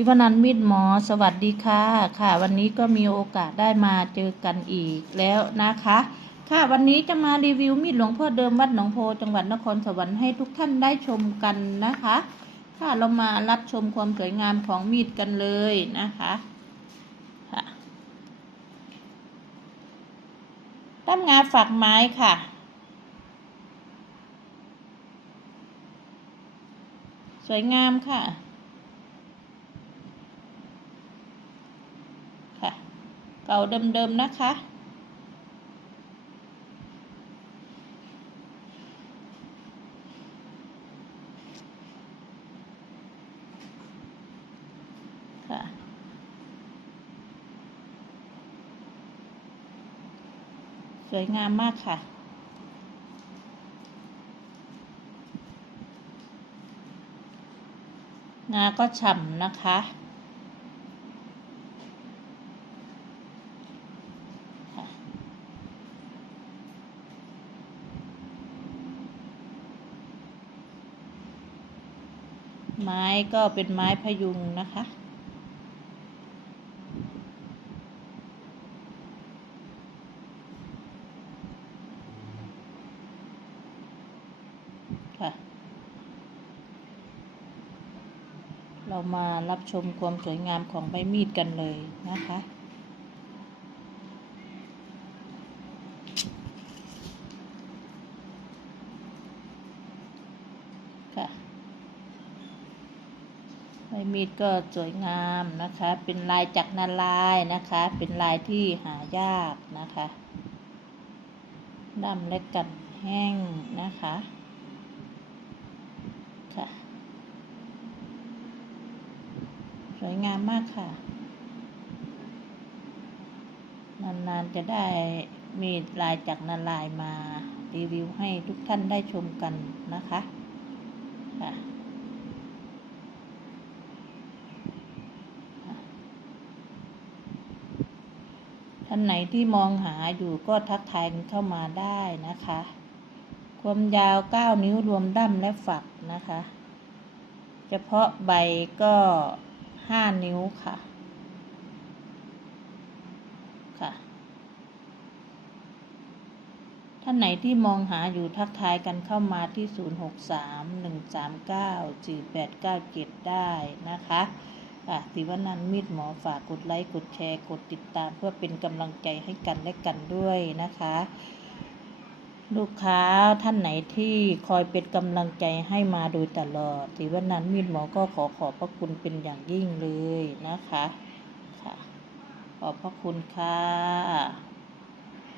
ศิวนันมิตรหมอสวัสดีค่ะค่ะ วันนี้ก็มีโอกาสได้มาเจอกันอีกแล้วนะคะ ค่ะวันนี้จะมารีวิวมีดหลวงพ่อเดิมวัดหนองโพจังหวัดนครสวรรค์ให้ทุกท่านได้ชมกันนะคะค่ะเรามารับชมความสวยงามของมีดกันเลยนะคะค่ะตั้มงาฝักไม้ค่ะสวยงามค่ะ เก่าเดิมๆนะคะ ค่ะสวยงามมากค่ะ งาก็ฉ่ำนะคะ ไม้ก็เป็นไม้พยุงนะคะ ค่ะ เรามารับชมความสวยงามของใบมีดกันเลยนะคะค่ะ ใบมีดก็สวยงามนะคะ เป็นลายจักรนาลายนะคะ เป็นลายที่หายากนะคะดำและกันแห้งนะคะค่ะสวยงามมากค่ะ นานๆจะได้มีลายจากนาลายมารีวิวให้ทุกท่านได้ชมกันนะคะค่ะานไหนที่มองหาอยู่ก็ทักทายกันเข้ามาได้นะคะ ความยาว 9 นิ้วรวมดั้มและฝักนะคะ เฉพาะใบก็ 5 นิ้วค่ะ ค่ะ ท่านไหนที่มองหาอยู่ทักทายกันเข้ามาที่ 0631394897 ได้นะคะ ค่ะสิวนันมีดหมอฝากกดไลค์ กดแชร์ กดติดตาม เพื่อเป็นกำลังใจให้กันและกันด้วยนะคะ ลูกค้าท่านไหนที่คอยเป็นกำลังใจให้มาโดยตลอดสิวนันมีดหมอก็ขอขอบพระคุณเป็นอย่างยิ่งเลยนะคะ ค่ะ ขอบพระคุณค่ะ